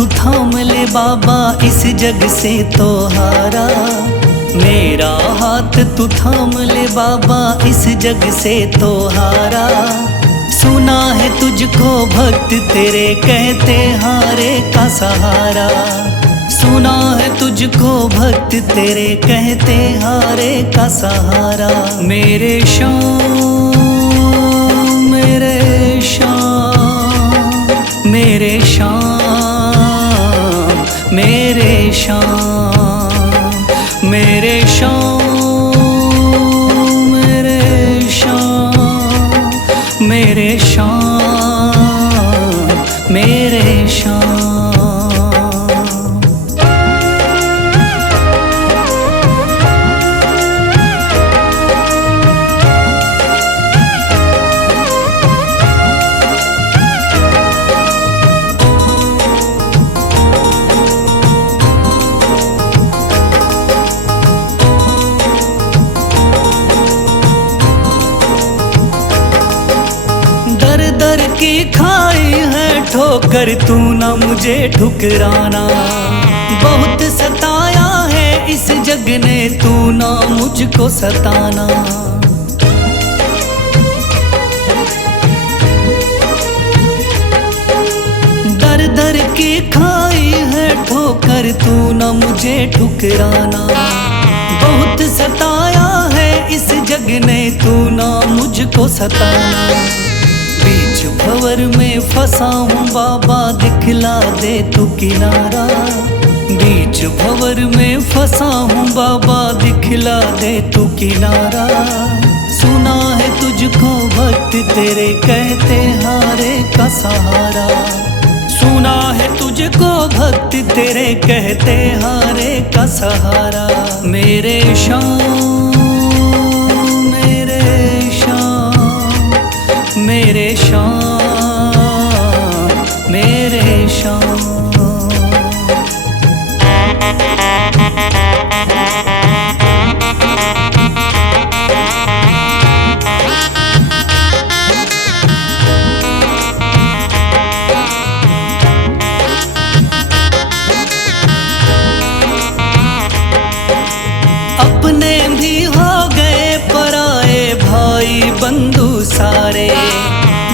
तू थाम ले बाबा इस जग से तो हारा। मेरा हाथ तू थाम ले बाबा इस जग से तो हारा। सुना है तुझको भक्त तेरे कहते हारे का सहारा। सुना है तुझको भक्त तेरे कहते हारे का सहारा। मेरे श्याम मेरे श्याम मेरे श्याम मेरे श्याम मेरे श्याम मेरे श्याम मेरे श्याम मेरे श्याम। दर की खाई है ठोकर तू ना मुझे ठुकराना। बहुत सताया है इस जग ने तू ना मुझको सताना। दर दर की खाई है ठोकर तू ना मुझे ठुकराना। बहुत सताया है इस जग ने तू ना मुझको सताना। बीच भंवर में फंसा हूँ बाबा दिखला दे तू किनारा। बीच भंवर में फंसा हूँ बाबा दिखला दे तू किनारा। सुना है तुझको भक्त तेरे कहते हारे का सहारा। सुना है तुझको भक्त तेरे कहते हारे का सहारा। मेरे श्याम मेरे श्याम मेरे श्याम मेरे श्याम। अपने भी हो गए पराए भाई बंधु सारे।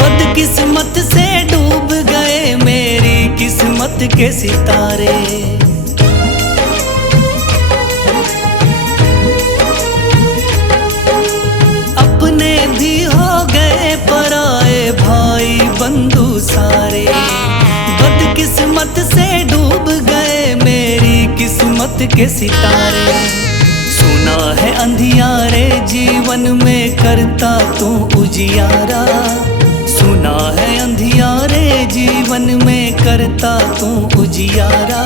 बदकिस्मत से डूब गए मेरी किस्मत के सितारे। अपने भी हो गए पराए भाई बंधु सारे। बदकिस्मत से डूब गए मेरी किस्मत के सितारे। सुना है अंधियारे जीवन में करता तू उजियारा। सुना है अंधियारे जीवन में करता तू उजियारा।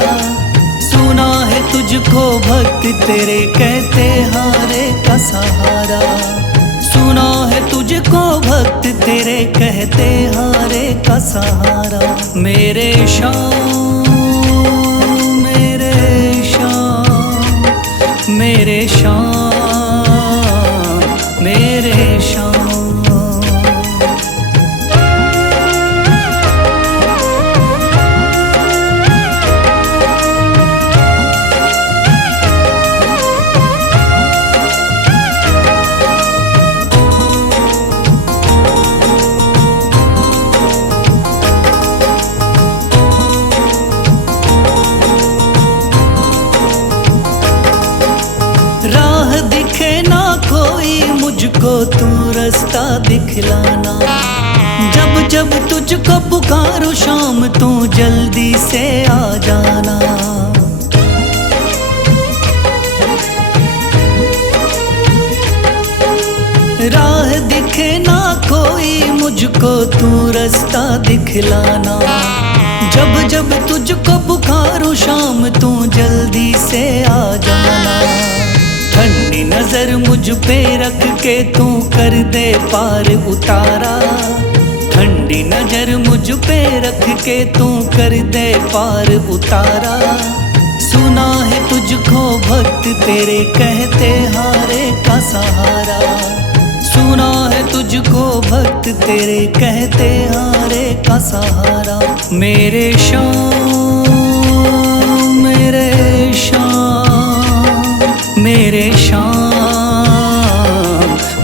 सुना है तुझको भक्त तेरे कहते हारे का सहारा। सुना है तुझको भक्त तेरे कहते हारे का सहारा। मेरे श्याम मेरे श्याम मेरे श्याम मेरे श्याम। राह दिखे ना कोई मुझको तू रास्ता दिखलाना। जब जब तुझको पुकारूं शाम तू जल्दी से आ जाना। राह दिखे ना कोई मुझको तू रास्ता दिखलाना। जब जब तुझको पुकारूं शाम तू जल्दी से आ जाना। ठंडी नजर मुझ पे रख के तू कर दे पार उतारा। ठंडी नजर मुझ पे रख के तू कर दे पार उतारा। सुना है तुझको भक्त तेरे कहते हारे का सहारा। सुना है तुझको भक्त तेरे कहते हारे का सहारा। मेरे श्याम मेरे शाम, मेरे शाम,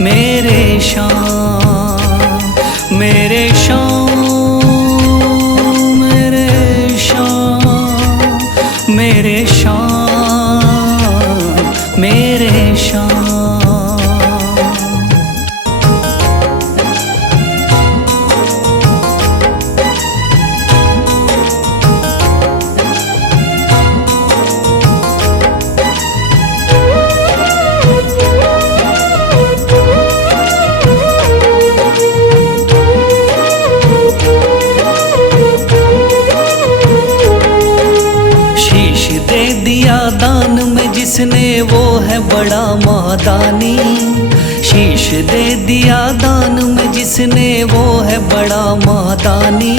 मेरे शाम, मेरे शाम, मेरे शाम, मेरे शाम, मेरे शाम। दिया दान में जिसने वो है बड़ा महादानी। शीश दे दिया दान में जिसने वो है बड़ा महादानी।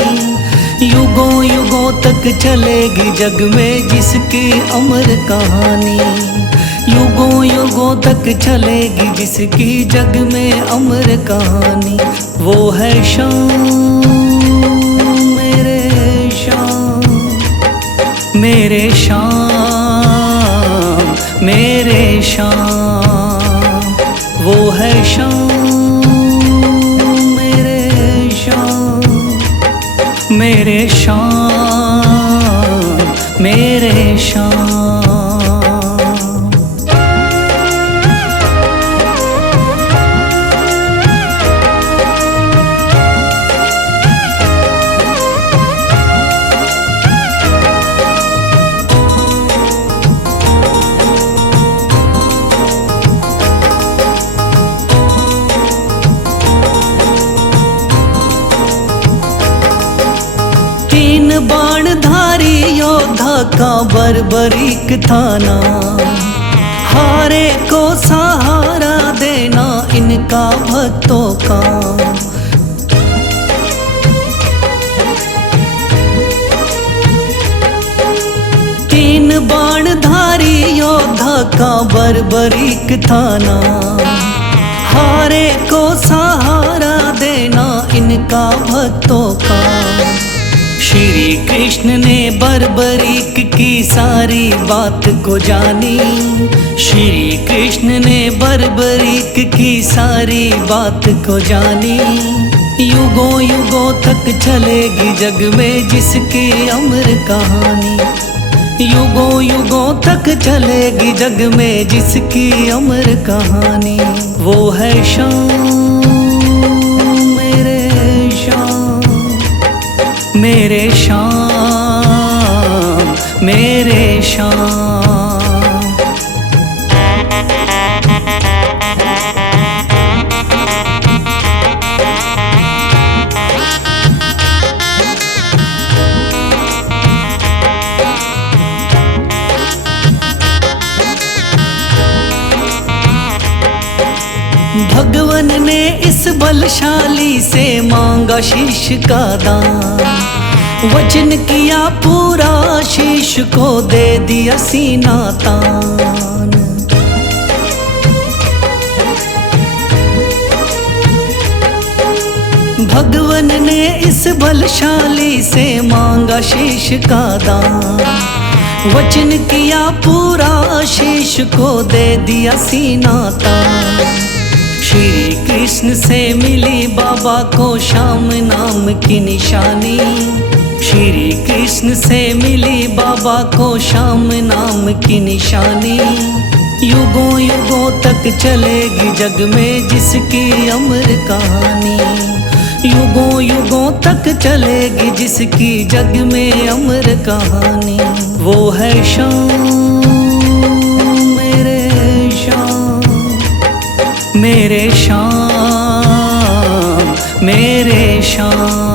युगों युगों तक चलेगी जग में जिसकी अमर कहानी। युगों युगों तक चलेगी जिसकी जग में अमर कहानी। वो है शाम, मेरे शाम, मेरे शाम, मेरे शाम। वो है शाम, मेरे शाम, मेरे शाम, मेरे शाम। तीन बाणधारी योद्धा का बर्बरीक थाना। हारे को सहारा देना इनका भक्तों का। तीन बाणधारी योद्धा का बर्बरीक थाना। हारे को सहारा देना इनका भक्तों का। श्री कृष्ण ने बर्बरीक की सारी बात को जानी। श्री कृष्ण ने बर्बरीक की सारी बात को जानी। युगों युगों तक चलेगी जग में जिसकी अमर कहानी। युगों युगों तक चलेगी जग में जिसकी अमर कहानी। वो है शाम, मेरे शाम, मेरे शाम, मेरे शाम। भगवन ने इस बलशाली से मांगा शीश का दान। वचन किया पूरा, शीश को दे दिया सीना तान। भगवन ने इस बलशाली से मांगा शीश का दान। वचन किया पूरा, शीश को दे दिया सीना तान। श्री कृष्ण से मिली बाबा को श्याम नाम की निशानी। श्री कृष्ण से मिली बाबा को श्याम नाम की निशानी। युगों युगों तक चलेगी जग में जिसकी अमर कहानी। युगों युगों तक चलेगी जिसकी जग में अमर कहानी। वो है शाम, मेरे शाम, मेरे शाम, मेरे शाम।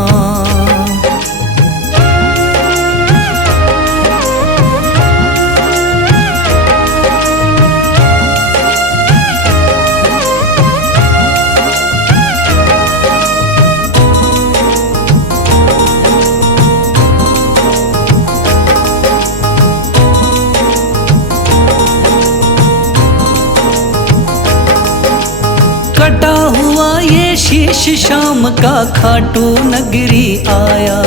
कटा हुआ ये शीश शाम का खाटू नगरी आया।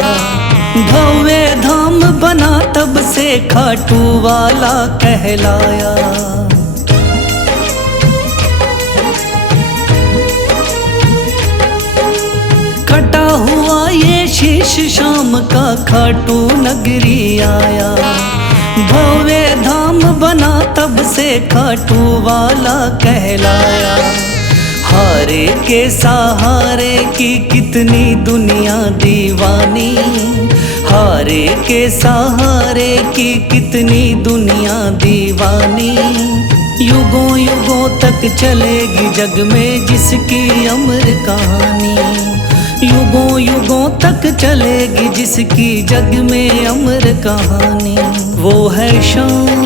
भव्य धाम बना तब से खाटू वाला कहलाया। कटा हुआ ये शीश शाम का खाटू नगरी आया। भव्य धाम बना तब से खाटू वाला कहलाया। हारे के सहारे की कितनी दुनिया दीवानी, हारे के सहारे की कितनी दुनिया दीवानी। युगों युगों तक चलेगी जग में जिसकी अमर कहानी, युगों युगों तक चलेगी जिसकी जग में अमर कहानी। वो है शाम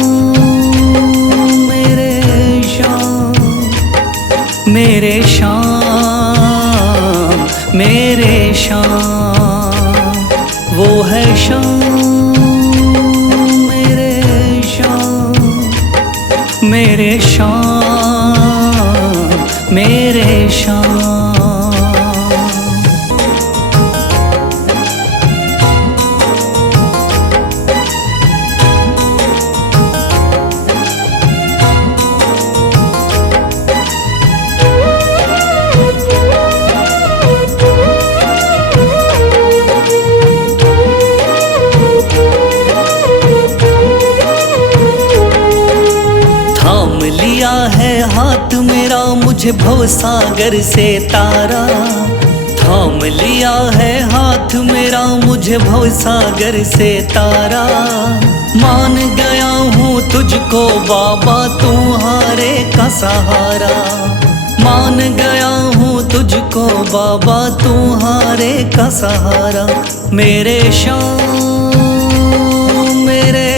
मेरे शाम, मेरे शाम मेरे शाम। वो है शाम मेरे शाम, मेरे शाम मेरे शाम। थाम लिया है हाथ मेरा मुझे भवसागर से तारा, थाम लिया है हाथ मेरा मुझे भवसागर से तारा। मान गया हूँ तुझको बाबा तुम्हारे का सहारा, मान गया हूँ तुझको बाबा तुम्हारे का सहारा। मेरे शाम मेरे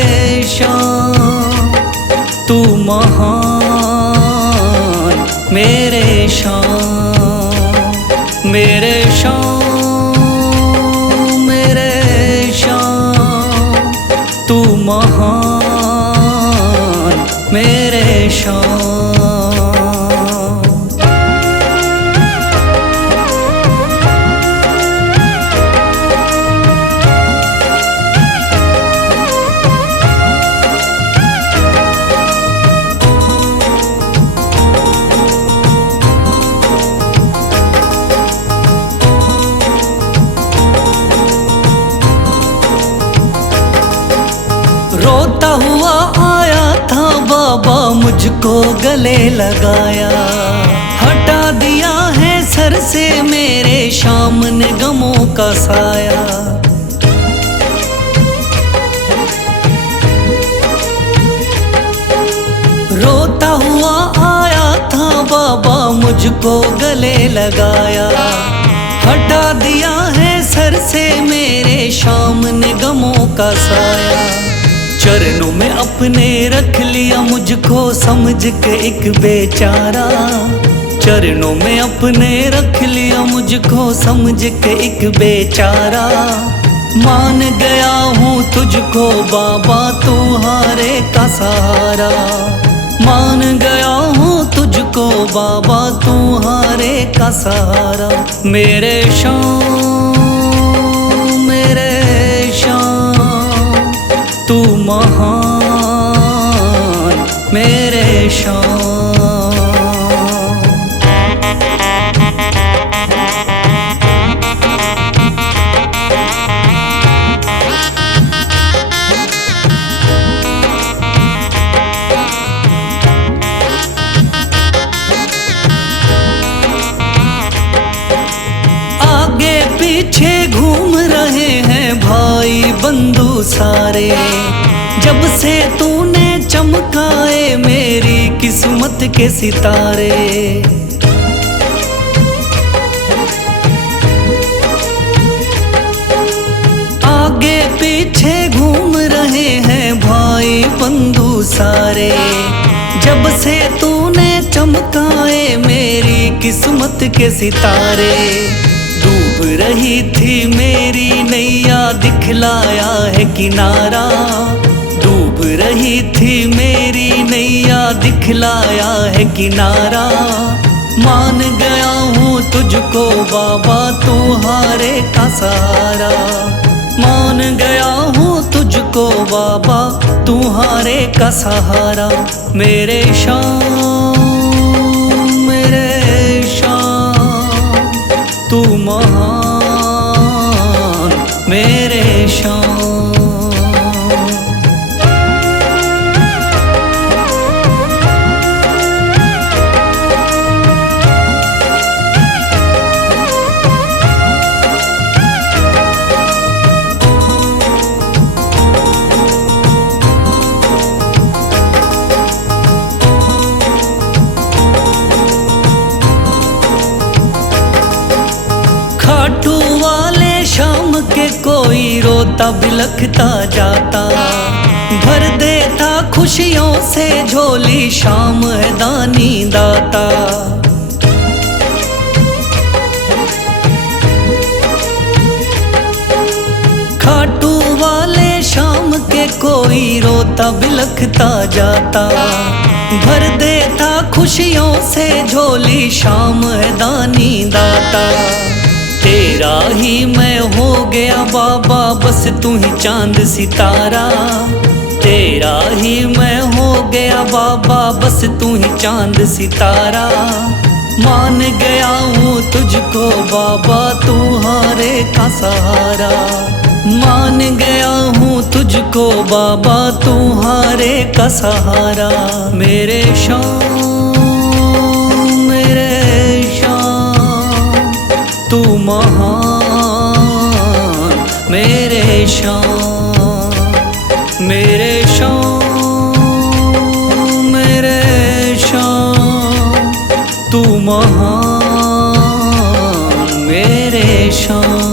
शाम तू महान, मेरे शाम मेरे शाम मेरे शाम तू महान, मेरे शाम। रोता हुआ आया था बाबा मुझको गले लगाया, हटा दिया है सर से मेरे शाम ने गमों का साया। रोता हुआ आया था बाबा मुझको गले लगाया, हटा दिया है सर से मेरे शाम ने गमों का साया। चरणों में अपने रख लिया मुझको समझ के एक बेचारा, चरणों में अपने रख लिया मुझको समझ के एक बेचारा। मान गया हूँ तुझको बाबा तुम्हारे का सहारा, मान गया हूँ तुझको बाबा तुम्हारे का सहारा। मेरे शाम मेरे शाम तू महान, मेरे शाम। आगे पीछे घूम रहे हैं भाई बंधु सारे, जब से तूने चमकाए मेरी किस्मत के सितारे। आगे पीछे घूम रहे हैं भाई बंधु सारे, जब से तूने चमकाए मेरी किस्मत के सितारे। डूब रही थी मेरी नैया दिखलाया है किनारा, डूब रही थी मेरी नैया दिखलाया है किनारा। मान गया हूँ तुझको बाबा तुम्हारे का सहारा, मान गया हूँ तुझको बाबा, तुम्हारे का सहारा। मेरे शाम मेरे शाम, तू महान मेरे शाम। खाटू वाले शाम के कोई रोता बिलखता जाता, भर देता खुशियों से झोली शाम है दानी दाता। खाटू वाले शाम के कोई रोता बिलखता जाता, भर देता खुशियों से झोली शाम है दानी दाता। तेरा ही मैं हो गया बाबा, बस तू ही चांद सितारा। तेरा ही मैं हो गया बाबा, बस तू ही चांद सितारा। मान गया हूँ तुझको बाबा, तुम्हारे का सहारा। मान गया हूँ तुझको बाबा, तुम्हारे का सहारा। मेरे शाम मेरे शाम, तू महान मेरे शाम। मेरे शाम मेरे शाम, तू महान मेरे शाम।